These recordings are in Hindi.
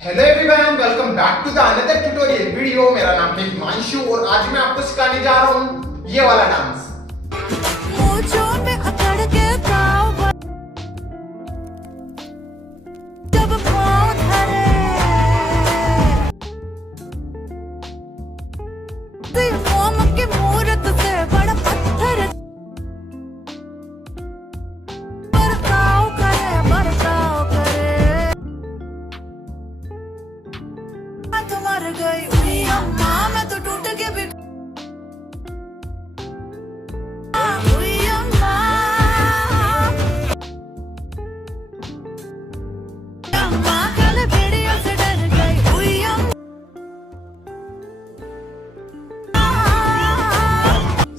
Hello everyone, welcome back to the another tutorial video. मेरा नाम है हिमांशु और आज मैं आपको सिखाने जा रहा हूँ ये वाला डांस।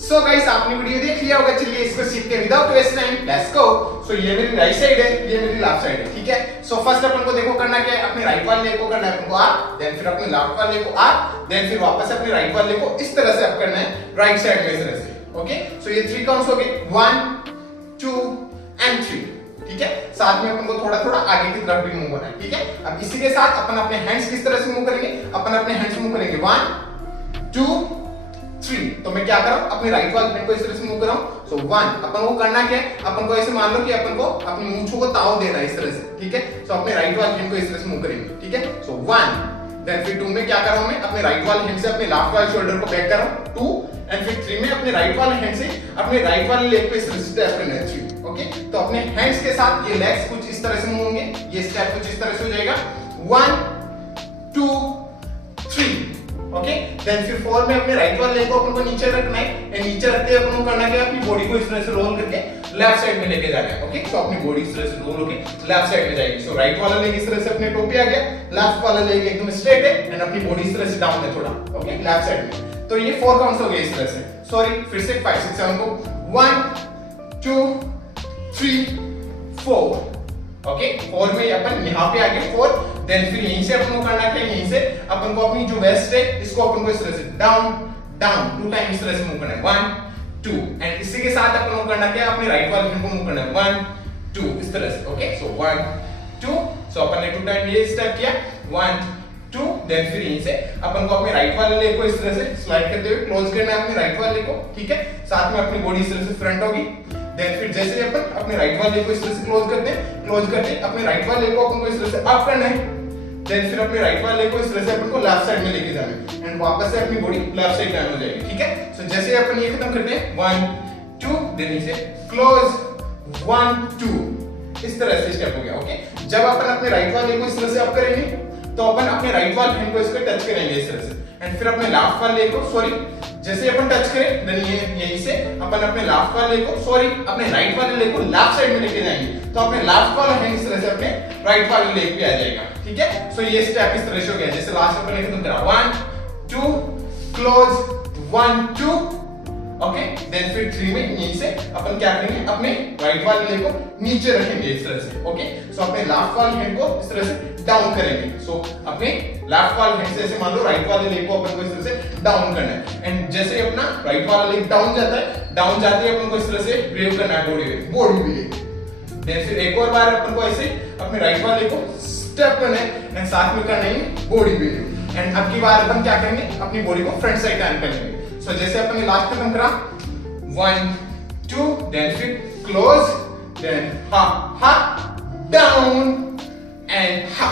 सो गाइस, आपने वीडियो देख लिया होगा। चलिए इसको सीखते हैं without waste time, let's go. So ये मेरी राइट साइड है, ये मेरी लेफ्ट साइड है, ठीक है। सो फर्स्ट अपन को देखो करना क्या है, अपने राइट वाले लेग को करना है अपन को अप, देन फिर अपने लेफ्ट वाले लेग को अप, देन फिर वापस अपने राइट वाले लेग को इस तरह से अप करना है, राइट साइड में इस तरह से। ओके, सो ये 3 काउंट्स हो गए, 1 2 एंड 3, ठीक है। साथ में अपन को थोड़ा थोड़ा आगे की तरफ भी मूव करना है, ठीक है। अब इसी के साथ अपन अपने हैंड्स किस तरह से मूव करेंगे, अपन अपने हैंड्स मूव करेंगे 1 2 3। तो मैं क्या कर रहा हूं, अपने राइट वाले हैंड को इस तरह से मूव कर रहा हूं। सो 1 अपन को करना क्या है, अपन को ऐसे मान लो कि अपन को अपनी मूंछों को ताव देना है इस तरह से, ठीक है। सो अपने राइट वाले हैंड को इस तरह से मूव करेंगे, ठीक है। सो 1, देन फिर 2 में क्या कर रहा हूं, मैं अपने राइट वाले हैंड से अपने लेफ्ट वाले शोल्डर को बैक कर रहा हूं 2, एंड फिर 3 में अपने राइट वाले हैंड से अपने राइट वाले लेग पे इस तरह से टैप करना है 3। ओके, तो अपने हैंड्स के साथ ये लेग्स कुछ इस तरह से मूव होंगे, ये स्टेप कुछ इस तरह से हो जाएगा 1 2 3। ओके, देन फिर 4 में अपने राइट वाले लेग को अपन को नीचे रखना है, एंड नीचे रखते हुए अपन को करना क्या है, अपनी बॉडी को इस तरह से रोल करके लेफ्ट साइड में लेके जाना है। ओके, तो अपनी बॉडी इस तरह से रोल होके लेफ्ट साइड में जाएगी। सो राइट वाला लेग इस तरह से अपने टो पे आ गया, लेफ्ट वाला लेग एकदम स्ट्रेट है, एंड अपनी बॉडी इस तरह से डाउन है थोड़ा, ओके, लेफ्ट साइड में। तो ये 4 काउंट्स हो गए इस तरह से। सॉरी, फिर से 5 6 7 को 1 2 3 4। ओके, 4 में अपन यहाँ पे आगे 4, देन फिर यहीं से अपन को करना क्या है, यहीं से अपन को अपनी जो वेस्ट है इसको अपन को इस तरह से डाउन डाउन 2 टाइम इस तरह से मूव करना है 1 2, एंड इसी के साथ अपन को करना क्या है, अपने राइट वाले हैंड को मूव करना है 1 2 इस तरह से। ओके, सो 1 2, सो अपन ने 2 टाइम ये स्टेप किया 1 2, देन फिर यहीं से अपन को अपने राइट वाले लेग को इस तरह से स्लाइड करते हुए क्लोज करना है अपने राइट वाले लेग को, ठीक है। साथ में अपनी बॉडी इस तरह से फ्रंट होगी, देन फिर जैसे अपन अपने राइट वाले लेग को इस तरह से क्लोज करते हैं, क्लोज करके अपने राइट वाले लेग को अपन को इस तरह से अप करना है, देन फिर अपने राइट वाले लेग को इस तरह से अपन को लेफ्ट साइड में लेके जाना है, एंड वापस से अपनी बॉडी लेफ्ट साइड टर्न हो जाएगी, ठीक है। सो जैसे अपन ये खत्म करते हैं 1 2, देन इसे क्लोज 1 2, इस तरह से स्टेप हो गया। ओके, जब अपन अपने राइट वाले लेग को इस तरह से अप करेंगे तो अपन अपने राइट वाले हैंड को इसको टच करेंगे इस तरह से, एंड फिर अपने लेफ्ट वाले लेग को, सॉरी, जैसे अपन टच करें देन ये यहीं से अपन अपने लेफ्ट वाले लेग को, सॉरी, अपने राइट वाले लेग को लेफ्ट साइड में लेके जाएंगे, तो अपने लेफ्ट वाला हैंड इस तरह से अपने राइट वाले लेग पे आ जाएगा, ठीक है। सो ये स्टेप इस तरह से हो गया, जैसे लास्ट अपन ने खत्म करा 1 2 क्लोज 1 2। ओके, देन फिर 3 में यहीं से अपन क्या करेंगे, अपने राइट वाले लेग को नीचे रखेंगे इस तरह से। ओके, सो अपने लेफ्ट वाले हैंड को इस तरह से डाउन करेंगे। सो अपने लेफ्ट वाले हैंड से ऐसे मान लो राइट वाले लेग को अपन को इस तरह से डाउन करना है, एंड जैसे अपना राइट वाला लेग डाउन जाता है, डाउन जाते ही अपन को इस तरह से वेव करना है बॉडी में। देन फिर एक और बार अपन को ऐसे अपने राइट वाले लेग को स्टेप करना है, एंड साथ में करना है बॉडी वेव, एंड अब की बार अपन क्या करेंगे, अपनी बॉडी को फ्रंट साइड टर्न करेंगे। सो जैसे अपन ने लास्ट खत्म करा 1 2, देन फिर क्लोज, देन हा हा डाउन एंड हा,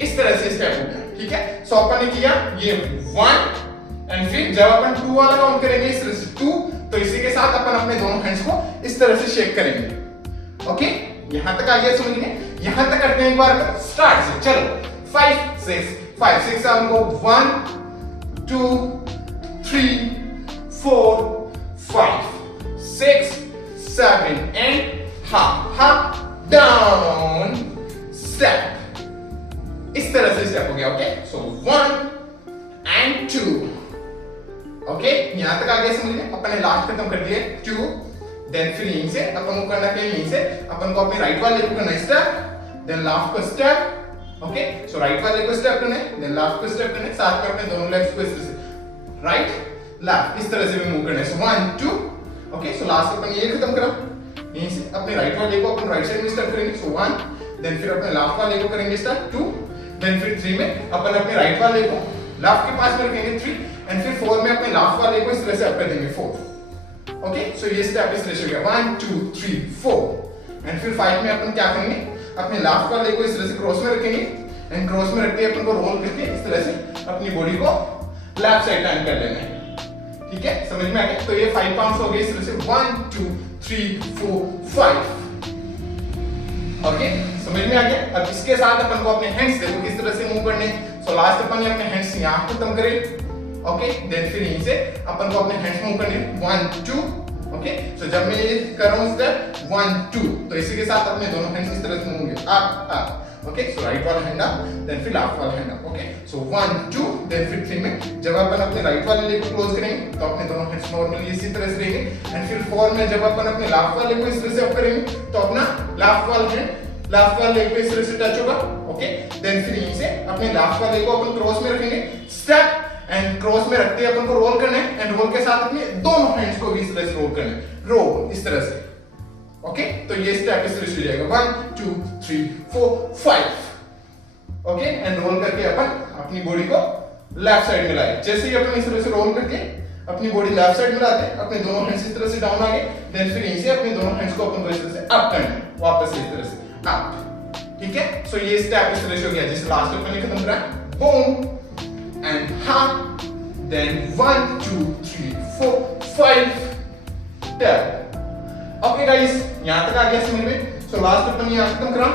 इस तरह से स्टेप हो गया, ठीक है। सो अपन ने किया ये 1, एंड फिर जब अपन 2 वाला काउंट करेंगे इस तरह से 2, तो इसी के साथ अपन अपने दोनों हैंड्स को इस तरह से शेक करेंगे। ओके, यहां तक आ गया समझ में? यहां तक करते हैं एक बार स्टार्ट से। चलो 5 6 7 को 1 2 3 4 5 6 7 एंड हा हा डाउन स्टेप, इस तरह से स्टेप हो गया। Okay, so 1 and 2। ओके, यहां तक आ गया समझ में? अपन ने लास्ट खत्म कर दिया 2, देन फिर यहीं से अपन को करना क्या, यहीं से अपन को अपने राइट वाले को करना स्टेप, देन लेफ्ट को स्टेप। ओके, सो राइट वाले को स्टेप करना है, देन लेफ्ट को स्टेप करना है, साथ में अपने दोनों लेग्स को इस तरह से राइट लेफ्ट इस तरह से भी मूव करना है। सो 1 2। ओके, सो लास्ट अपन ये खत्म करा, यहीं से अपने राइट वाले को अपन राइट साइड में स्टेप करेंगे। सो 1, देन फिर अपने लेफ्ट वाले को करेंगे स्टेप 2, देन फिर 3 में अपन अपने राइट वाले को लेफ्ट के पास में रखेंगे 3 एंड फिर 4 में अपने लेफ्ट वाले को इस तरह से अप कर देंगे 4। ओके, सो ये स्टेप इस तरह से हो गया 1 2 3 4 एंड फिर 5 में अपन क्या करेंगे, अपने लेफ्ट वाले को इस तरह से क्रॉस में रखेंगे एंड क्रॉस में रखते अपन को रोल करके इस तरह से अपनी बॉडी को लेफ्ट साइड टर्न कर लेना है। ठीक है, समझ में आ गया? तो ये 5 पाउंड्स हो गए इस तरह से 1 2 3 4 5। ओके, समझ में आ गया? अब इसके साथ अपन को अपने हैंड्स देखो किस तरह से मूव करने। सो लास्ट अपन ने अपने हैंड्स यहां खत्म करे। ओके, देन फिर यहीं से अपन को अपने हैंड्स मूव करने 1 2। ओके, सो जब मैं ये कर रहा हूं स्टेप 1 2 तो इसी के साथ अपने दोनों हैंड्स इस तरह से मूव होंगे up up. Okay, so right वाला हैंड अप देन फिर लेफ्ट वाला हैंड अप। ओके, सो 1 2 देन फिर 3 में जब अपन अपने राइट वाले लेग को क्लोज करेंगे तो अपने दोनों हैंड्स नॉर्मली इसी तरह से रहेंगे एंड फिर 4 में जब अपन अपने लेफ्ट वाले को इस तरह से अप करेंगे तो अपना लेफ्ट वाला हैंड लेफ्ट वाले लेग पे इस तरह से टच होगा। ओके, देन फिर यहीं से अपने लेफ्ट वाले को अपन क्रॉस में रखेंगे स्टेप एंड क्रॉस में रखते हैं अपन को रोल करना है एंड रोल के साथ अपने दोनों हैंड्स को भी इस तरह से रोल करना है, रोल इस तरह से। ओके, तो ये स्टेप इस तरह से हो जाएगा 1 2 3 4 5। ओके, एंड रोल करके अपन अपनी बॉडी को लेफ्ट साइड में लाए। जैसे ही अपन इस तरह से रोल करके अपनी बॉडी लेफ्ट साइड में लाते हैं, अपने दोनों हैंड्स इस तरह से डाउन आ गए, देन फिर यहीं से अपने दोनों हैंड्स को अपन को इस तरह से अप करना है, वापस इस तरह से अप। ठीक है, सो ये स्टेप इस तरह से हो गया जिस लास्ट अपन ने खत्म करा boom and half then 1 2 3 4 5 tap. Okay guys, यहां तक आ गया समझ में? सो लास्ट अपन यहां खत्म करा।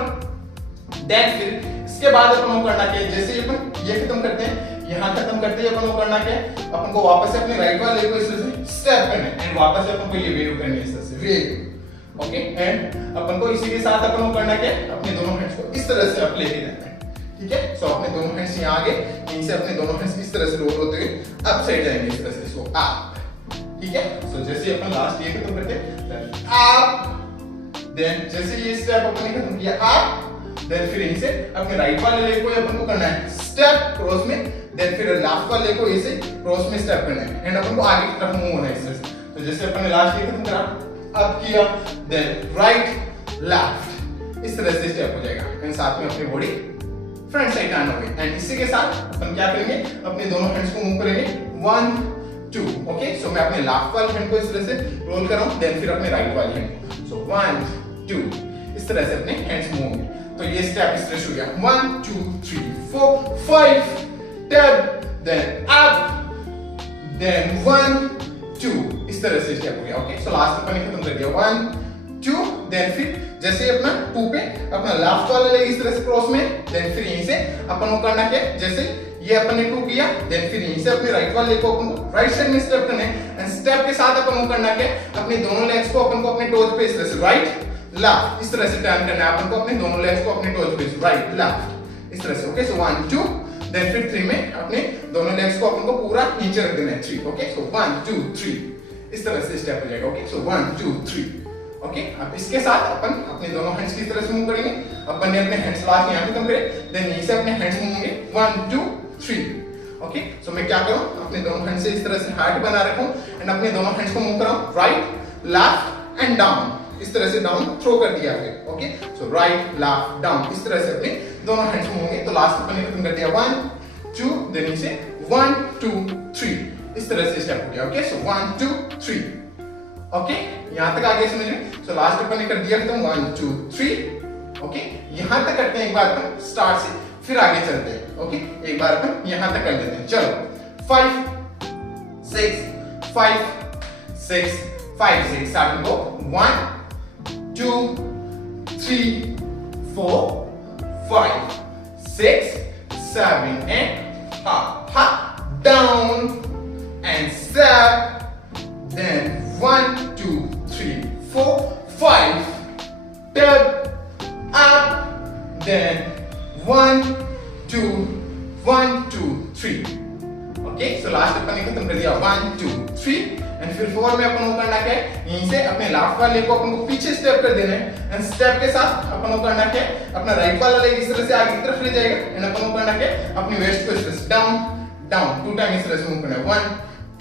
देन फिर इसके बाद अपन को करना क्या है, जैसे अपन ये खत्म करते हैं, यहां खत्म करते हैं अपन को करना क्या है, अपन को वापस से अपने राइट वाले को इस तरह से स्टेप करना है एंड वापस से अपन को ये वेव करनी है इस तरह से वेव। ओके, एंड अपन को इसी के साथ अपन को करना क्या है, अपने दोनों हैंड्स को इस तरह से अप लेके जाना है। ठीक है, सो अपने दोनों हैंड्स यहां आगे, यहीं से अपने दोनों हैंड्स इस तरह से रोल होते हुए अप साइड जाएंगे इस तरह से, सो अप। ठीक है, सो जैसे अपन लास्ट ये खत्म करते हैं अप, देन जैसे ये स्टेप अपन ने खत्म किया अप, देन फिर यहीं से अपने राइट वाले लेग को अपन को करना है स्टेप क्रॉस में, देन फिर लेफ्ट वाले को ऐसे क्रॉस में स्टेप करना है एंड अपन को आगे की तरफ मूव होना है इस तरह से। तो जैसे अपन ने लास्ट ये खत्म करा अप किया, देन राइट लेफ्ट इस तरह से स्टेप हो जाएगा एंड साथ में अपनी बॉडी फ्रंट साइड टर्न हो गई एंड इसी के साथ अपन क्या करेंगे, अपने दोनों हैंड्स को मूव करेंगे 1 2। ओके, सो मैं अपने लेफ्ट वाले हैंड को इस तरह से रोल कर रहा हूं, देन फिर अपने राइट वाले हैंड को, सो 1 2 इस तरह से अपने हैंड्स मूव होंगे। तो ये स्टेप इस तरह से हो गया 1 2 3 4 5 टैप देन अप देन 1 2 इस तरह से स्टेप हो गया। ओके, सो लास्ट अपन ने खत्म कर दिया 1 2 देन फिर जैसे अपना 2 पे अपना लेफ्ट वाला लेग इस तरह से क्रॉस में, देन फिर यहीं से अपन को करना क्या है, जैसे ये अपन ने 2 किया, देन फिर यहीं से अपने राइट वाले लेग को अपन को राइट साइड में स्टेप करना है एंड स्टेप के साथ अपन को करना क्या है, अपने दोनों लेग्स को अपन को अपने टोज पे इस तरह से राइट लेफ्ट इस तरह से टर्न करना है अपन को, अपने दोनों लेग्स को अपने टोज पे राइट लेफ्ट इस तरह से। ओके, सो 1 2 देन फिर 3 में अपने दोनों लेग्स को अपन को पूरा नीचे रख देना है 3। ओके, सो 1 2 3 इस तरह से स्टेप हो जाएगा। ओके, सो 1 2 3। ओके, अब इसके साथ अपन अपने दोनों हैंड्स की तरह से मूव करेंगे। अपन ने अपने हैंड्स लास्ट यहां खत्म करे, देन यहीं से अपने हैंड्स मूव होंगे 1 2 3। ओके, सो मैं क्या करूं, अपने दोनों हैंड्स से इस तरह से हार्ट बना रखूं एंड अपने दोनों हैंड्स को मूव कराऊं राइट लेफ्ट एंड डाउन इस तरह से डाउन थ्रो कर दिया आगे। Okay, so right left down इस तरह से अपने दोनों हैंड्स मूव होंगे। तो लास्ट अपन ने खत्म कर दिया 1 2 देन इसे 1 2 3 इस तरह से स्टेप हो गया। ओके, सो 1 2 3। ओके, यहां तक आ गया समझ में? सो लास्ट अपन ने कर दिया खत्म 1 2 3। ओके, यहां तक करते हैं एक बार अपन स्टार्ट से, फिर आगे चलते हैं। ओके, एक बार अपन यहां तक कर लेते हैं। चलो 5 6 5 6 5 6 7 go 1 2 3 4 5 6 7 and hop down and step, then 1 2 3 4 5 step up, then 1 2 1 2 3। Okay, so last अपन ने खत्म कर दिया 1 2 3 एंड फिर 4 में अपन को करना क्या है, यहीं से अपने लेफ्ट वाले लेग को अपन को पीछे स्टेप कर देना है एंड स्टेप के साथ अपन को करना क्या है, अपना राइट वाला लेग इस तरह से आगे की तरफ ले जाएगा एंड अपन को करना क्या है, अपनी वेस्ट को इस तरह से डाउन डाउन 2 टाइम इस तरह से मूव करना है 1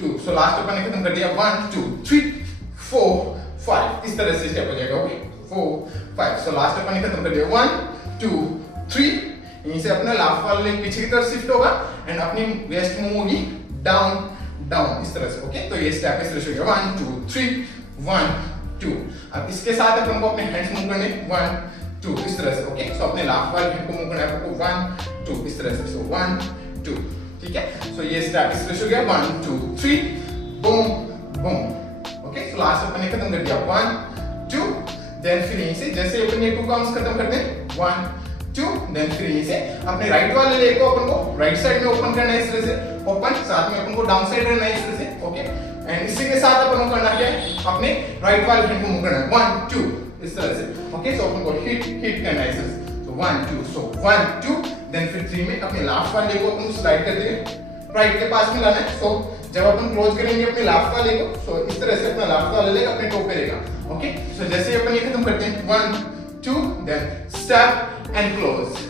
2। सो लास्ट अपन ने खत्म कर दिया 1 2 3 4 5 इस तरह से स्टेप हो जाएगा। ओके, 4 5। सो लास्ट अपन ने खत्म कर दिया 1 2 3 यहीं से अपना लेफ्ट वाला लेग पीछे की तरफ शिफ्ट होगा एंड अपनी वेस्ट मूव होगी डाउन डाउन इस तरह से। ओके, तो ये स्टेप इस तरह से होगा 1 2 3 1 2। अब इसके साथ अपन को अपने हैंड्स मूव करने 1 2 इस तरह से। ओके, सो अपने लेफ्ट वाले हैंड को मूव करना है आपको 1 2 इस तरह से। सो 1 2, ठीक है। सो ये स्टेप इस तरह से हो गया 1 2 3 boom boom. Okay, so last अपन ने खत्म कर दिया 1 2, देन फिर यहीं से जैसे अपन ये 2 काउंट्स खत्म करते हैं 1 2, देन फिर यहीं से अपने राइट वाले लेग को अपन को राइट साइड में ओपन करना है इस तरह से, ओपन, साथ में अपन को डाउन साइड रहना है इस तरह से। ओके, एंड इसी के साथ अपन को करना क्या है, अपने राइट वाले हैंड को मूव करना है 1 2 इस तरह से। ओके, सो अपन को हिट करना है इस तरह से। सो 1 2, सो 1 2, देन फिर 3 में अपने लेफ्ट वाले को अपन स्लाइड करते हुए राइट के पास में लाना है। सो जब अपन क्लोज करेंगे अपने लेफ्ट वाले को, सो इस तरह से अपना लेफ्ट वाला लेग अपने टो पे रहेगा। ओके, सो जैसे ही अपन ये खत्म करते हैं 1 2, then step and close.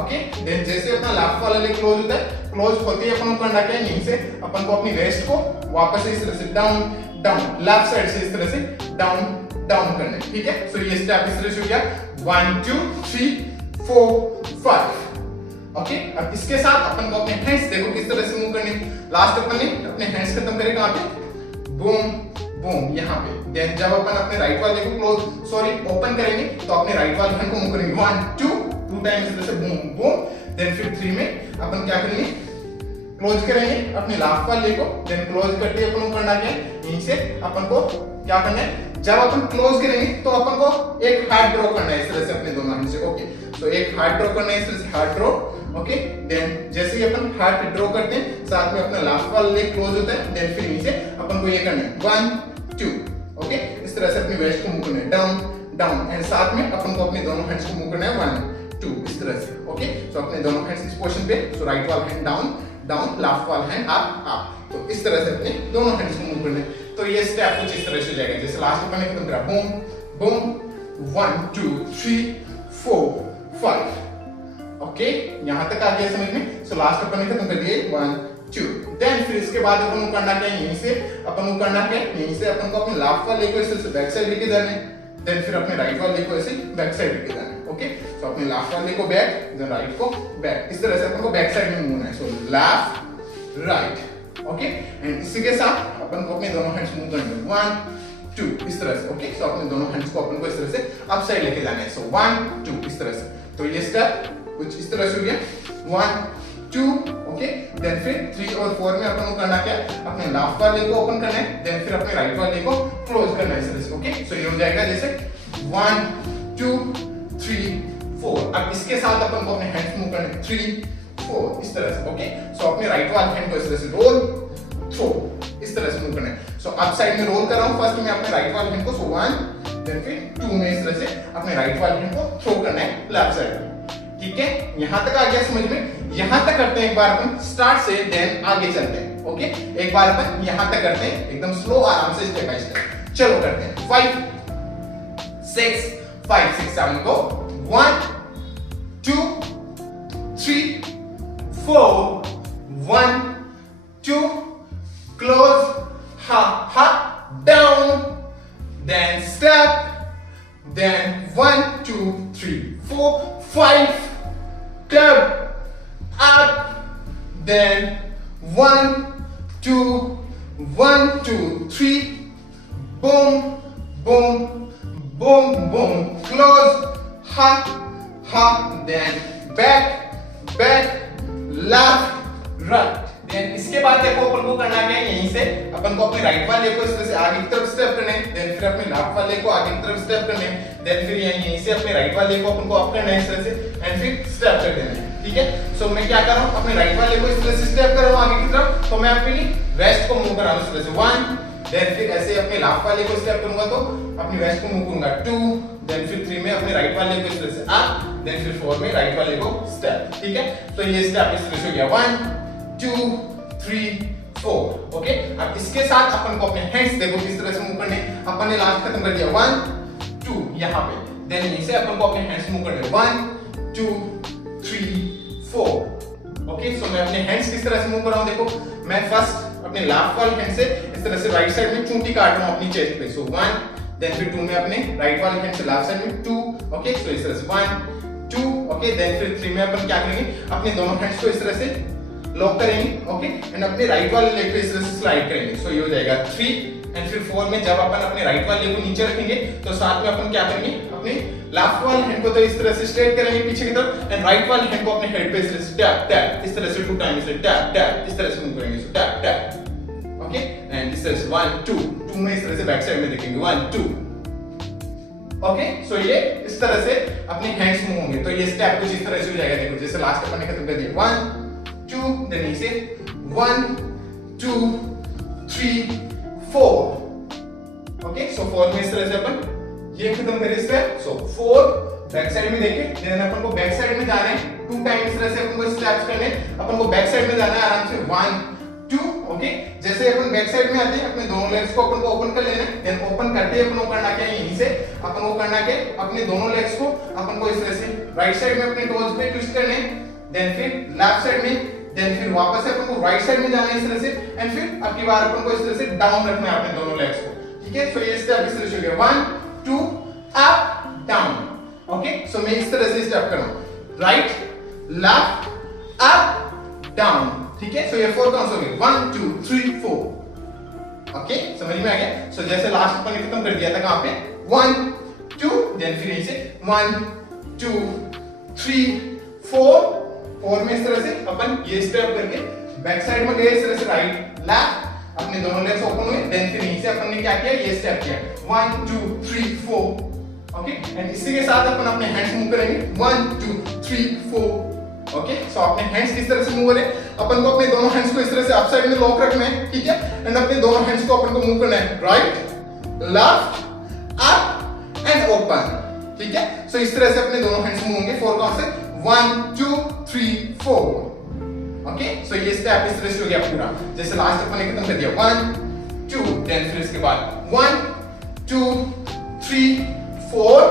Okay, then जैसे अपना लेफ्ट वाला लेग क्लोज होता है, क्लोज होते ही अपन को करना क्या है, यहीं से अपन को अपनी वेस्ट को वापस से इस तरह से डाउन डाउन लेफ्ट साइड से इस तरह से डाउन डाउन करना है। ठीक है, सो ये स्टेप इस तरह से हो गया 1 2 3 4 5। ओके, अब इसके साथ अपन को अपने हैंड्स देखो किस तरह से मूव करने। लास्ट अपन ने अपने हैंड्स खत्म करे कहां पे, बूम बूम यहाँ पे। देन जब अपन अपने राइट वाले को ओपन करेंगे तो अपने राइट वाले हैंड को मूव करेंगे 1 2 टाइम इस तरह से बूम बूम। देन फिर 3 में अपन क्या करेंगे, क्लोज करेंगे अपने लेफ्ट वाले को। देन क्लोज करते अपन को करना क्या है, यहीं से अपन को क्या करना है, जब अपन क्लोज करेंगे तो अपन को एक हार्ट ड्रॉ करना है इस तरह से अपने दोनों हैंड से। ओके, सो एक हार्ट ड्रॉ करना है इस तरह से, हार्ट ड्रॉ। ओके, देन जैसे ही अपन हार्ट ड्रॉ करते हैं, साथ में अपना लेफ्ट वाला लेग क्लोज होता है। देन फिर नीचे अपन को ये करना है 1 2। ओके, इस तरह से अपनी वेस्ट को मूव करना है डाउन डाउन, एंड साथ में अपन को अपने दोनों हैंड्स को मूव करना है 1 2 इस तरह से। ओके, सो अपने दोनों हैंड्स इस पोजीशन पे, सो राइट वाला हैंड डाउन डाउन, लेफ्ट वाला हैंड अप अप। तो इस तरह से अपने दोनों हैंड्स को मूव करना है। तो ये स्टेप कुछ इस तरह से हो जाएगा, जैसे लास्ट में मैंने खत्म करा बूम बूम 1 2 3 4 5। ओके, यहां तक आ गया समझ में। सो लास्ट अपन ने खत्म कर दिए 1 2। देन फिर इसके बाद अपन को करना क्या है, यहीं से अपन को करना क्या है, यहीं से अपन को अपने लेफ्ट वाले को इस तरह से बैक साइड लेके जाना है। देन फिर अपने राइट वाले को ऐसे बैक साइड लेके जाना है। ओके, सो अपने लेफ्ट वाले को बैक, देन राइट को बैक, इस तरह से अपन को बैक साइड में मूव है। सो लेफ्ट राइट। ओके, एंड इसी के साथ अपन को अपने दोनों हैंड्स मूव करने हैं 1 2 इस तरह से। ओके, सो अपने दोनों हैंड्स को अपन को इस तरह से अप साइड लेके जाना है। सो 1 2 इस तरह से। तो ये स्टेप कुछ इस तरह से हो गया 1 2। ओके, देन फिर 3 और 4 में अपन को करना क्या है, अपने लेफ्ट वाले को ओपन करना है। देन फिर अपने राइट वाले को क्लोज करना है इस तरह से। ओके, सो ये हो जाएगा जैसे 1 2 3 4। अब इसके साथ अपन को अपने हैंड्स मूव करने हैं 3 4 इस तरह से। ओके, सो अपने राइट वाले हैंड को इस तरह से रोल थ्रो इस तरह से मूव करना है। सो अप साइड में रोल कर रहा हूं फर्स्ट में अपने राइट वाले हैंड को, सो 1, देन फिर 2 में इस तरह से अपने राइट वाले हैंड को थ्रो करना है लेफ्ट साइड में। ठीक है, यहां तक आ गया समझ में। यहां तक करते हैं एक बार अपन स्टार्ट से, देन आगे चलते हैं। ओके, एक बार अपन यहां तक करते हैं एकदम स्लो आराम से स्टेप बाय स्टेप। चलो करते हैं 5 6 5 6 7 गो 1 2 3 4 1 2 close ha ha down, then step, then 1 2 3 4 5 step up, then 1 2 1 2 3 boom boom boom boom, close ha ha, then back back left right। Then इसके बाद देखो अपन को करना क्या है, यहीं से अपन को अपने राइट वाले को इस तरह से आगे की तरफ स्टेप करने हैं। देन फिर अपने लेफ्ट वाले को आगे की तरफ स्टेप करने हैं। देन फिर यहीं से अपने राइट वाले को अपन को अप करना है इस तरह से, एंड फिर स्टेप कर देना है। ठीक है, सो मैं क्या कर रहा हूं, अपने राइट वाले को इस तरह से स्टेप कर रहा हूं आगे की तरफ, तो मैं अपनी वेस्ट को मूव कर रहा हूं इस तरह से 1। देन फिर ऐसे अपने लेफ्ट वाले को स्टेप करूंगा तो अपनी वेस्ट को मूव करूंगा 2। देन फिर 3 में अपने राइट वाले को इस तरह से अप। देन फिर 4 में राइट वाले को स्टेप। ठीक है, तो ये स्टेप इस तरह से हो गया 1 2 3 4। ओके, अब इसके साथ अपन को अपने हैंड्स देखो किस तरह से मूव करने। अपन ने लास्ट खत्म कर दिया 1 2 यहाँ पे। देन यहीं से अपन को अपने हैंड्स मूव करने 1 2 3 4। ओके, सो मैं अपने हैंड्स किस तरह से मूव कर रहा हूं, देखो मैं फर्स्ट अपने लेफ्ट वाले हैंड से इस तरह से राइट साइड में चूंटी काट रहा हूं अपनी चेस्ट पे। सो 1, देन फिर 2 में अपने राइट वाले हैंड से लेफ्ट साइड में 2। ओके, सो इस तरह से 1 2। ओके, देन फिर 3 में अपन क्या करेंगे, अपने दोनों हैंड्स को इस तरह से लॉक करेंगे, ओके, एंड अपने राइट वाले लेग पे इस तरह से स्लाइड करेंगे। सो ये हो जाएगा 3 एंड फिर 4 में जब अपन अपने राइट वाले लेग को नीचे रखेंगे तो साथ में अपन क्या करेंगे, अपने लेफ्ट वाले हैंड को तो इस तरह से स्ट्रेट करेंगे पीछे की तरफ एंड राइट वाले हैंड को अपने हेड पे इस तरह से टैप टैप, इस तरह से 2 टाइम्स से टैप टैप, इस तरह से मूव करेंगे। सो टैप टैप, ओके, एंड इस तरह से 1 2 2 में इस तरह से बैक साइड में देखेंगे 1 2, ओके। सो ये इस तरह से अपने हैंड्स मूव होंगे। तो ये स्टेप कुछ इस तरह से हो जाएगा, देखो जैसे लास्ट अपन ने खत्म कर दिया 1 2, देन इसे 1 2 3 4, ओके। सो 4 में इस तरह से अपन ये खत्म करें स्टेप। सो 4 बैक साइड में देखे, देन अपन को बैक साइड में जाना है 2 टाइम इस तरह से अपन को स्टेप्स करने, अपन को बैक साइड में जाना है आराम से 1 2, ओके। जैसे अपन बैक साइड में आते हैं अपने दोनों लेग्स को अपन को ओपन कर लेना है, देन ओपन करते ही अपन को करना क्या है, यहीं से अपन को करना क्या है, अपने दोनों लेग्स को अपन को इस तरह से राइट साइड में अपने टोज पे ट्विस्ट करने हैं, देन फिर लेफ्ट साइड में, देन फिर वापस से अपन को राइट साइड में जाना है इस तरह से एंड फिर अब की बार अपन को इस तरह से डाउन रखना है अपने दोनों लेग्स को, ठीक है। सो ये स्टेप इस तरह से हो गया 1 2 अप डाउन, ओके। सो मैं इस तरह से स्टेप कर रहा हूं, राइट लेफ्ट अप डाउन, ठीक है। सो ये 4 काउंट्स हो गए 1 2 3 4, ओके, समझ में आ गया। सो जैसे लास्ट अपन ने खत्म कर दिया था कहां पे 1 2, देन फिर यहीं से 1 2 3 4 4 में इस तरह से अपन ये स्टेप करके बैक साइड में गए इस तरह से राइट लेफ्ट, अपने दोनों लेग्स ओपन हुए, देन फिर यहीं से अपन ने क्या किया, ये स्टेप किया 1 2 3 4, ओके। एंड इसी के साथ अपन अपने हैंड्स मूव करेंगे 1 2 3 4, ओके। सो अपने हैंड्स किस तरह से मूव करें, अपन को अपने दोनों हैंड्स को इस तरह से अप साइड में लॉक रखना है, ठीक है, एंड अपने दोनों हैंड्स को अपन को मूव करना है right left up and open, ठीक है। सो इस तरह से अपने दोनों हैंड्स मूव होंगे 4 काउंट से 1 2 3 4, ओके। सो ये स्टेप इस तरह से हो गया पूरा, जैसे लास्ट अपन ने खत्म कर दिया 1 2, देन फिर इसके बाद 1 2 3 4,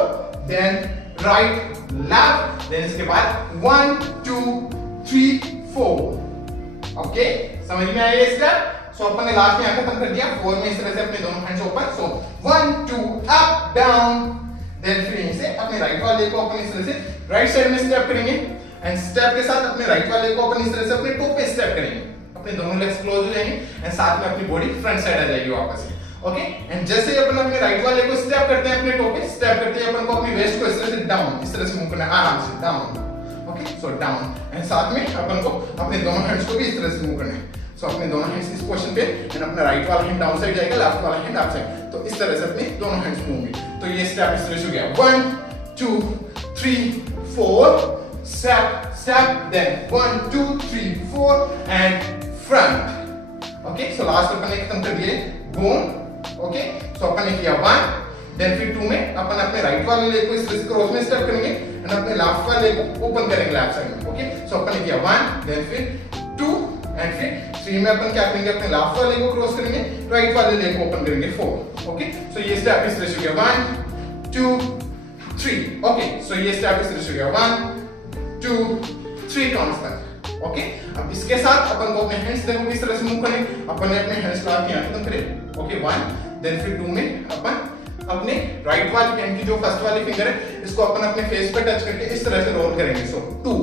देन राइट लेफ्ट, देन इसके बाद 1 2 3 4, ओके। समझ में आया ये स्टेप। सो अपन ने लास्ट में यहां खत्म कर दिया 4 में इस तरह से अपने दोनों हैंड्स ऊपर, सो 1 2 अप डाउन, देन फिर यहीं से अपने राइट वाले को अपन इस तरह से राइट साइड में स्टेप करेंगे एंड स्टेप के साथ अपने राइट वाले को अपन इस तरह से अपने टो पे स्टेप करेंगे, अपने दोनों लेग्स क्लोज हो जाएंगे एंड साथ में अपनी बॉडी फ्रंट साइड आ जाएगी वापस से, ओके। एंड जैसे ही अपन अपने राइट वाले को स्टेप करते हैं अपने टो पे स्टेप करते हैं अपन को अपनी वेस्ट को इस तरह से डाउन, इस तरह से मूव करना है आराम से down, okay. So down and साथ में अपन को अपने दोनों हैंड्स को भी इस तरह से मूव करना है। सो अपने दोनों हैंड्स इस पोजीशन पे एंड अपना राइट वाला हैंड डाउन साइड जाएगा, लेफ्ट वाला हैंड अप साइड, तो इस तरह से अपने दोनों हैंड्स मूव होंगे। तो ये स्टेप इस तरह से हो गया 1 2 3 4 step step, then 1 2 3 4 and front, okay। so last अपन ने खत्म कर दिए boom, okay। so अपन ने किया 1, then फिर 2 में अपन अपने राइट वाले लेग को इस तरह से क्रॉस में स्टेप करेंगे एंड अपने लेफ्ट वाले लेग को ओपन करेंगे लेफ्ट साइड में, okay। so अपन ने किया 1, then फिर 2 एंड फिर 3 में अपन क्या करेंगे, अपने लेफ्ट वाले को क्रॉस करेंगे, राइट वाले लेग को ओपन करेंगे 4, okay। so ये स्टेप इस तरह से हो गया 1 2 3, okay। so ये स्टेप इस तरह से हो गया 1 2 3 काउंट्स तक, ओके। अब इसके साथ अपन को अपने हैंड्स देखो किस तरह से मूव करें, अपन ने अपने हैंड्स लगा के यहां खत्म करे, ओके 1, देन फिर 2 में अपन अपने राइट वाली हैंड की जो फर्स्ट वाली फिंगर है इसको अपन अपने फेस पे टच करके इस तरह से रोल करेंगे, सो 2,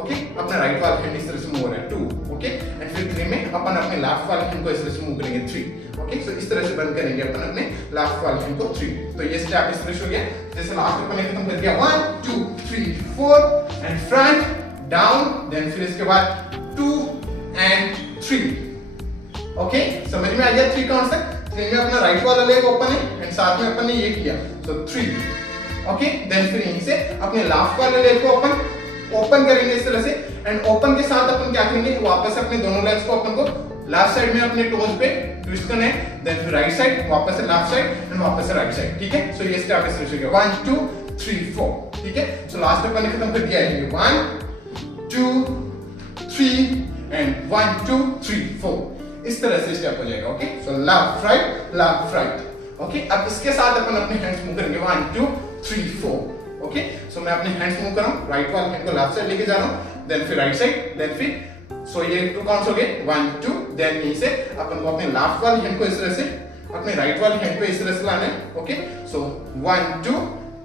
ओके। अपना राइट वाला हैंड इस तरह से मूव हो रहा है 2, ओके। एंड फिर 3 में अपन अपने लेफ्ट वाले हैंड को इस तरह से मूव करेंगे 3, ओके। सो इस तरह से बंद करेंगे अपन अपने लेफ्ट वाले हैंड को 3, तो ये स्टेप इस तरह से हो गया, जैसे लास्ट अपन ने खत्म कर दिया 1 2 3 4 एंड फ्रंट डाउन, देन फिर इसके बाद 2 एंड 3, ओके। समझ में आ गया 3 काउंट्स तक। 3 में अपना राइट वाला लेग ओपन है एंड साथ में अपन ने ये किया, सो 3, ओके। देन फिर यहीं से अपने लेफ्ट वाले लेग को ओपन करेंगे इस तरह से एंड ओपन के साथ अपन क्या करेंगे, वापस अपने दोनों लेग्स को अपन को लेफ्ट साइड में अपने टोज पे ट्विस्ट करना है, देन फिर राइट साइड, वापस से लेफ्ट साइड एंड वापस से राइट साइड, ठीक है। सो ये स्टेप इस तरह से 1 2 3 4, ठीक है। सो लास्ट अपन ने खत्म कर दिया है 1 2 3 एंड 1 2 3 4, इस तरह से स्टेप हो जाएगा, okay. So left right, okay. अब इसके साथ अपन अपने हैंड्स मूव करेंगे 1 2 3 4, ओके। सो मैं अपने हैंड्स मूव कर रहा हूं, राइट वाले हैंड को लेफ्ट साइड लेके जा रहा हूं, देन फिर राइट साइड, देन फिर सो ये 2 काउंट्स हो गए 1 2, देन यहीं से अपन को अपने लेफ्ट वाले हैंड को इस तरह से अपने राइट वाले हैंड पे इस तरह से लाना है, ओके। सो 1 2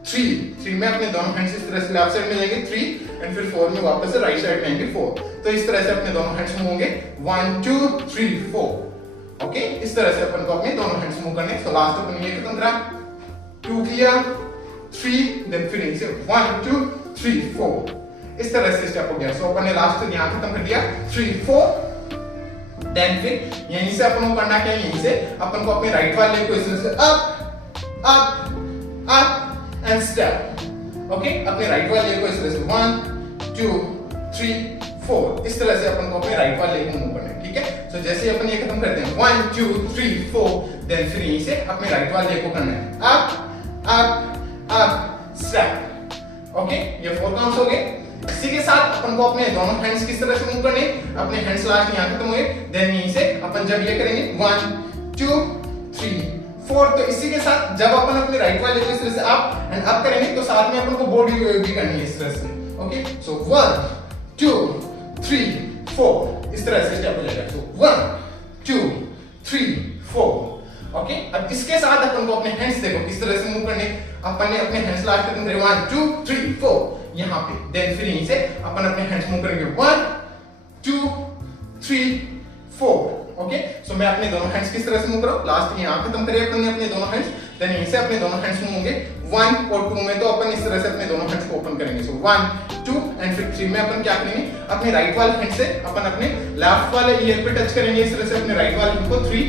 3 में अपने दोनों हैंड्स इस तरह से लेफ्ट साइड में जाएंगे 3 एंड फिर 4 में वापस से राइट साइड में आएंगे 4। तो इस तरह से अपने दोनों हैंड्स मूव होंगे 1 2 3 4। ओके, इस तरह से अपन को अपने दोनों हैंड्स मूव करने। सो लास्ट अपन ये खत्म करा, 2 किया, 3 देन फिर इनसे 1 2 3 4 इस तरह से स्टेप हो गया। सो अपन ने लास्ट यहां खत्म कर दिया 3 4। देन फिर यहीं से अपन को करना क्या है, यहीं से अपन को अपने राइट वाले को इस तरह से up up up and step. Okay, अपने राइट वाले को इस तरह से 1 2 3 4 इस तरह से अपन को अपने राइट वाले को मूव करना है। ठीक है, सो जैसे अपन ये खत्म करते हैं 1 2 3 4 देन फिर यहीं से अपने राइट वाले को करना है up up up step. Okay, ये 4 काउंट्स हो गए। इसी के साथ अपन को अपने दोनों हैंड्स किस तरह से मूव करने, अपने हैंड्स लास्ट यहां खत्म हुए, देन यहीं से अपन जब ये करेंगे 1 2 3 4। तो इसी के साथ जब अपन अपने राइट वाले को इस तरह से अप एंड अप करेंगे तो साथ में अपन को बॉडी भी करनी है इस तरह से। ओके, सो 1 2 3 4 इस तरह से स्टेप हो जाएगा। सो 1 2 3 4। ओके, अब इसके साथ अपन को अपने हैंड्स देखो किस तरह से मूव करने। अपन ने अपने हैंड्स लास्ट खत्म करे 1 2 3 4 यहां पे, देन फिर यहीं से अपन अपने हैंड्स मूव करेंगे 1 2 3 4। ओके, सो मैं अपने दोनों हैंड्स किस तरह से मूव करूं, लास्ट यहां खत्म करिए अपन ने अपने दोनों हैंड्स, देन यहीं से अपने दोनों हैंड्स मूव होंगे 1 और 2 में तो अपन इस तरह से अपने दोनों हैंड्स को ओपन करेंगे। सो 1 2 एंड फिर 3 में अपन क्या करेंगे, अपने राइट वाले हैंड से अपन अपने लेफ्ट वाले ईयर पे टच करेंगे इस तरह से अपने राइट वाले को 3।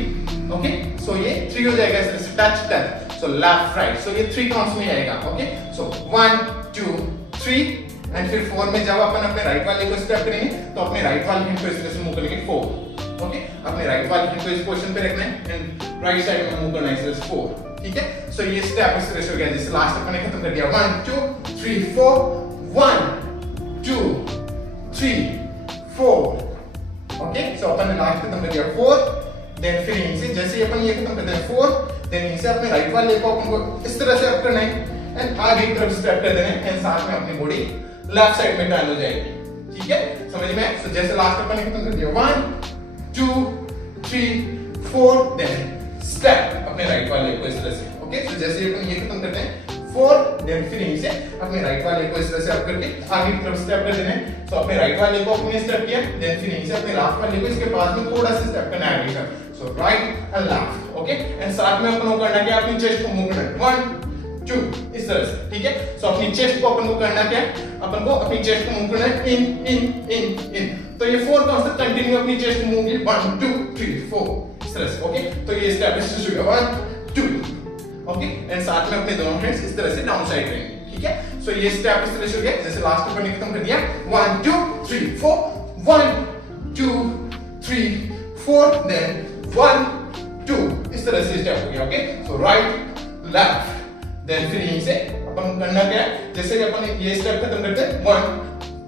ओके, सो ये 3 हो जाएगा इस तरह से touch touch. So left right, so ये 3 काउंट्स में आएगा। ओके, सो 1 2 3 एंड फिर 4 में जब अपन अपने राइट वाले को स्टेप करेंगे तो अपने राइट वाले हैंड को इस तरह से मूव करेंगे 4। ओके, अपने राइट वाले हैंड को इस पोजीशन पे रखना है एंड राइट साइड में मूव करना है इस तरह से 4। ठीक है, सो ये स्टेप इस तरह से हो गया। जैसे लास्ट अपन ने खत्म कर दिया 1 2 3 4 1 2 3 4। ओके, सो अपन ने लास्ट खत्म कर दिया 4, देन फिर यहीं से जैसे अपन ये खत्म करते हैं 4, देन यहीं से अपने राइट वाले को अपन को इस तरह से अप करना है एंड आगे की तरफ स्टेप कर देना है एंड साथ में अपनी बॉडी लेफ्ट साइड में टर्न हो जाएगी। ठीक है, समझ में? सो जैसे लास्ट अपन ने खत्म कर दिया 1 2 3 4 देन स्टेप अपने राइट वाले को इस तरह से। ओके, सो जैसे अपन ये खत्म करते हैं 4, देन फिर यहीं से अपने राइट वाले को इस तरह से अप करके आगे की तरफ स्टेप कर देना है। सो अपने राइट वाले को अपने स्टेप किया, देन फिर यहीं से अपने लेफ्ट वाले को इसके पास में थोड़ा सा स्टेप करना है आगे का। So right and left. Okay, and साथ में अपन को करना क्या, अपनी चेस्ट को मूव करना है 1 2 इस तरह से। ठीक है, सो अपनी चेस्ट को अपन को करना क्या, अपन को अपनी चेस्ट को मूव करना है इन इन इन इन। तो ये 4 काउंट्स तक कंटिन्यू अपनी चेस्ट मूव होगी 1 2 3 4 इस तरह से। ओके, तो ये स्टेप इस तरह से 1 2। ओके, एंड साथ में अपने दोनों हैंड्स इस तरह से डाउन साइड रहेंगे। ठीक है, सो ये स्टेप इस तरह से हो गया। जैसे लास्ट अपन ने खत्म कर दिया 1 2 3 4 1 2 3 4 देन 1 2 इस तरह से स्टेप हो गया। Okay, so right left, then फिर यहीं से अपन करना क्या है, जैसे कि अपन ये स्टेप खत्म करते हैं 1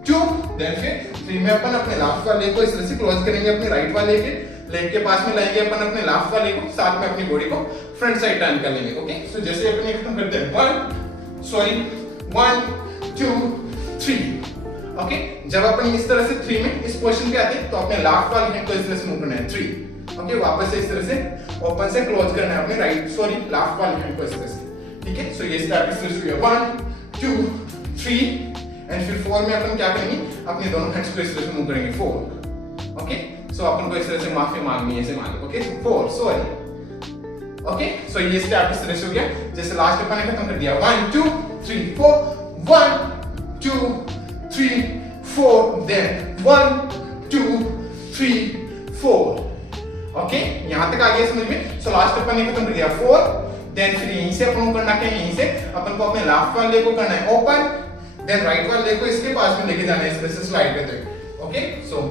2 देन फिर 3 में अपन अपने लेफ्ट वाले को इस तरह से क्लोज करेंगे, अपने राइट वाले के लेग के पास में लाएंगे अपन अपने लेफ्ट वाले को, साथ में अपनी बॉडी को फ्रंट साइड टर्न कर लेंगे। ओके, सो जैसे अपन ये खत्म करते हैं 1 2 3। ओके, जब अपन इस तरह से 3 में इस पोजीशन पे आते हैं तो अपने लेफ्ट वाले हैंड को इस तरह से मूव करना है 3। ओके, वापस से इस तरह से ओपन से क्लोज करना है अपने लेफ्ट वाले हैंड को इस तरह से। ठीक है, सो ये स्टेप इस तरह से 1 2 3 एंड फिर 4 में अपन क्या करेंगे, अपने दोनों हैंड्स को इस तरह से मूव करेंगे 4। ओके, सो अपन को इस तरह से माफी मांगनी है ऐसे मान लो। Okay, 4 sorry. ओके, सो ये स्टेप इस तरह से हो गया। जैसे लास्ट अपन ने खत्म कर दिया 1 2 3 4 1 2 3 4 देन 1 2 3 4। ओके, यहां तक आ गया समझ में? सो लास्ट अपन ने खत्म कर दिया 4, देन फिर यहीं से अपन को करना क्या है, यहीं से अपन को अपने लेफ्ट वाले को करना है ओपन, देन राइट वाले को इसके पास में लेके जाना है इस तरह से स्लाइड करते हुए। Okay, so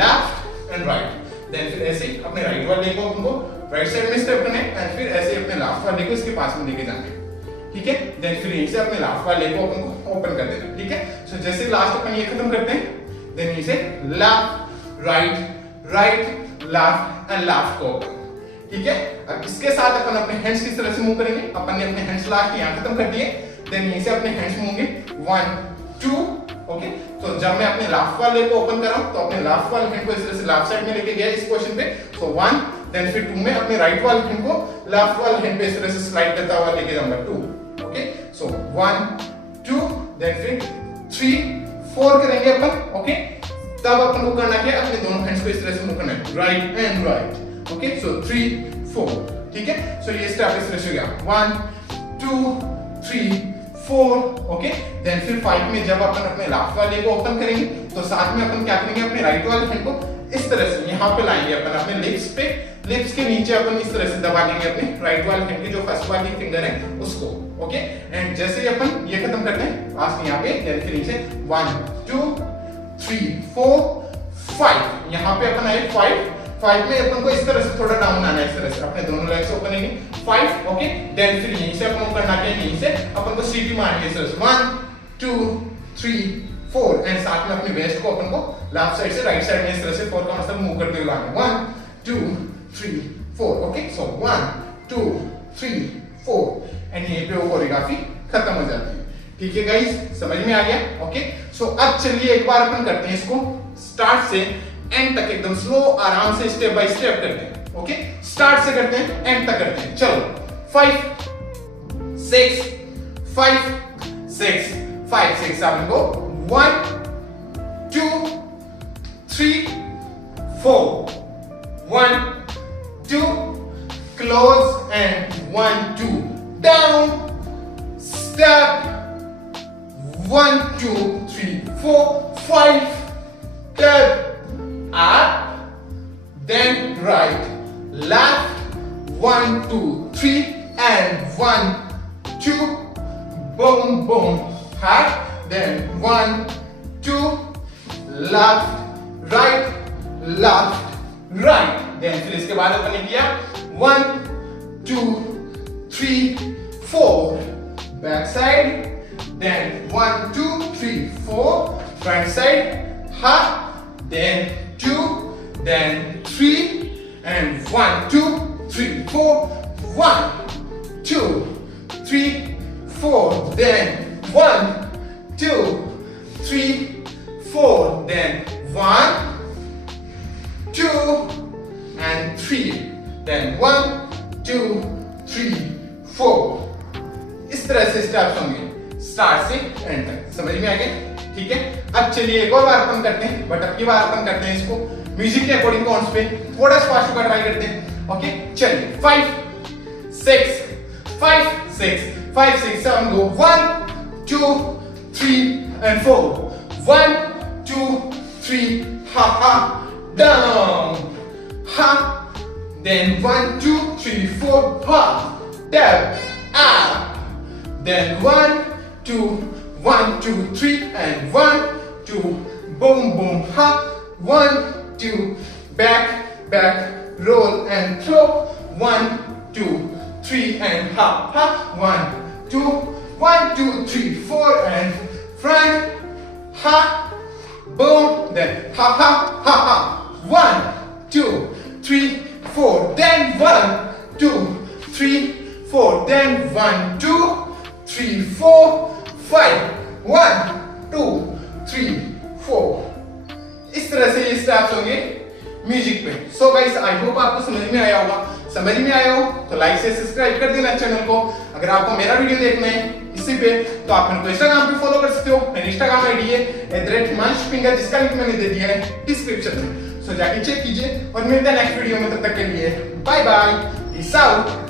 left and right, then फिर ऐसे ही अपने राइट वाले को अपन को राइट साइड में स्टेप करना है एंड फिर ऐसे अपने लेफ्ट वाले को इसके पास में लेके जाना है। ठीक है, देन फिर यहीं से अपने लेफ्ट वाले को अपन को ओपन कर देना है। ठीक है, सो जैसे लास्ट अपन ये खत्म करते हैं, देन यहीं से left right right left and left को ओपन। ठीक है, अब इसके साथ अपन अपने हैंड्स किस तरह से मूव करेंगे, अपन ने अपने हैंड्स लास्ट यहां खत्म कर दिए, देन यहीं से अपने हैंड्स मूव होंगे 1 2। ओके, तो जब मैं अपने लेफ्ट वाले को ओपन कर रहा हूं तो अपने लेफ्ट वाले हैंड को इस तरह से लेफ्ट साइड में लेके गया इस पोजीशन पे। सो 1, देन फिर 2 में अपने राइट वाले हैंड को लेफ्ट वाले हैंड पे इस तरह से स्लाइड करता हुआ लेके जाऊंगा 2। ओके, सो 1 2 देन फिर 3 4 करेंगे अपन, ओके। तब अपन को करना क्या, अपने दोनों हैंड्स को इस तरह से मूव करना है, राइट एंड राइट, ओके। सो 3 4, ठीक है। सो ये स्टेप इस तरह से हो गया 1 2 3 4, ओके। देन फिर 5 में जब अपन अपने लेफ्ट वाले को ओपन करेंगे तो साथ में अपन क्या करेंगे, अपने राइट वाले हैंड को इस तरह से यहाँ पे लाएंगे अपन अपने लिप्स पे, लिप्स के नीचे अपन इस तरह से दबा लेंगे अपने राइट वाले हैंड के जो फर्स्ट वाली फिंगर है उसको, ओके। एंड जैसे ही अपन ये खत्म करते हैं लास्ट यहाँ पे, देन फिर नीचे 1 2 3 4 5, यहाँ पे अपन आए 5 में अपन को इस तरह से थोड़ा डाउन आना है, इस तरह से अपने दोनों लेग्स ओपन करेंगे 5, ओके। देन फिर यहीं से अपन को करना है, यहीं से अपन को सीटी मारनी है, इस तरह से 1 2 3 4, एंड साथ में अपने वेस्ट को अपन को लेफ्ट साइड से राइट साइड में इस तरह से 4 का मतलब मूव करते हुए आना 1 2 3 4, ओके। सो 1 2 3 4, एंड यहीं पे वो कोरियोग्राफी खत्म हो जाती है, ठीक है गाइस, समझ में आ गया, ओके। सो अब चलिए एक बार अपन करते हैं इसको स्टार्ट से एंड तक, एकदम स्लो आराम से स्टेप बाय स्टेप करते हैं, ओके। स्टार्ट से करते हैं, एंड तक करते हैं, चलो 5 6 5 6 5 6, आप को 1 2 3 4 1 2 close and 1 2 down, step 1 2 3 4 5, step up, then right, left 1 2 3 and 1 2, boom boom, hard, then 1 2 left right, then फिर इसके बाद अपन ने किया 1 2 3 4 back side, then 1 2 3 4 front side, then 2, then 3, and 1 2 3 4 1 2 3 4, then 1 2 3 4, then 1 2 and 3, then 1 2 3 4, इस तरह से स्टेप्स होंगे स्टार्ट से एंड तक, समझ में आ गया, ठीक है। अब चलिए एक और बार अपन करते हैं, बट अब की बार अपन करते हैं इसको म्यूजिक के अकॉर्डिंग काउंट्स पे, थोड़ा फास्ट होकर ट्राई करते हैं, ओके। चलिए 5 6 5 6 5 6 7 go 1 2 3 and 4, 1 2 3 ha down, then 1 2 3 4 ha, step up, then 1 2 1 2 3 and 1 2 boom boom ha, 1 2 back roll and throw, 1 2 3 and ha 1 2 1 2 3 4 and front ha boom, then ha 1 2 3 4, then 1 2 3 4, then 1 2 3 4 5 1 2 3 4, इस तरह से ये स्टेप्स होंगे म्यूजिक पे। सो गाइस आई होप आपको समझ में आया होगा, समझ में आया हो तो लाइक से सब्सक्राइब कर देना चैनल को। अगर आपको मेरा वीडियो देखना है इसी पे तो आप मेरे को इंस्टाग्राम पे फॉलो कर सकते हो, मेरी इंस्टाग्राम आईडी है @himanshu, जिसका लिंक मैंने दे दिया है डिस्क्रिप्शन में, सो जाके चेक कीजिए और मिलते हैं नेक्स्ट वीडियो में, तब तक के लिए बाय बाय, पीस आउट।